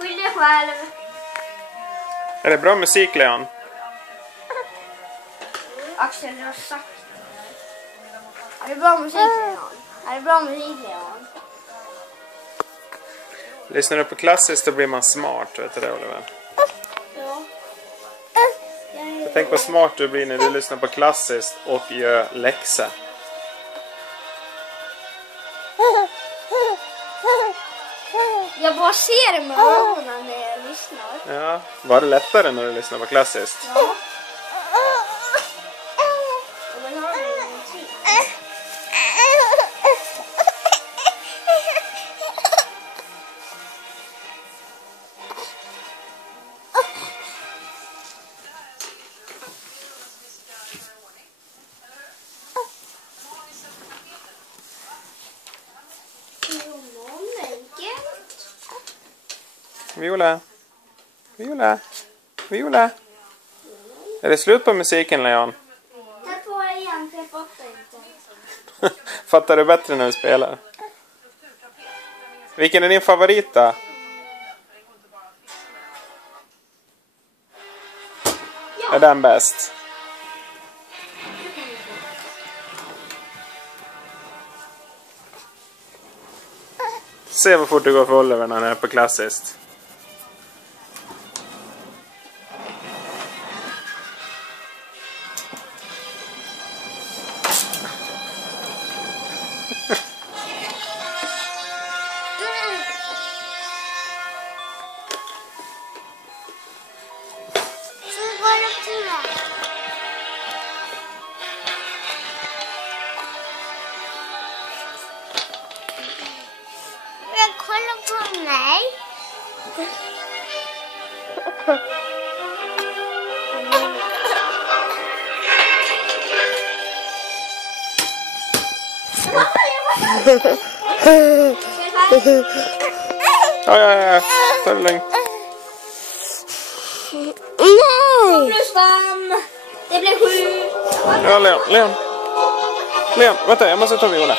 Skyll dig själv. Är det bra musik, Leon? Axel, du har sagt det. Är det bra musik, Leon? Är det bra musik, Leon? Lyssnar du på klassiskt då blir man smart, vet du det, Oliver? Ja. Tänk vad smart du blir när du lyssnar på klassiskt och gör läxor. Jag bara ser det med ögonen när jag lyssnar. Ja, var det lättare när du lyssnar på klassiskt? Ja. Men har du ingenting? Viola. Viola. Viola. Är det slut på musiken, Leon? Tack på igen, för jag fattar inte. Fattar du bättre när du spelar? Vilken är din favorit då? Ja. Är den bäst? Se vad fort det går för Oliver när han är på klassiskt. Kolla på mig. Ja. Ta det lugnt. Nej. Plus 5. Det blir 7. Ja, Leon. Leon, vänta, jag måste ta Viola.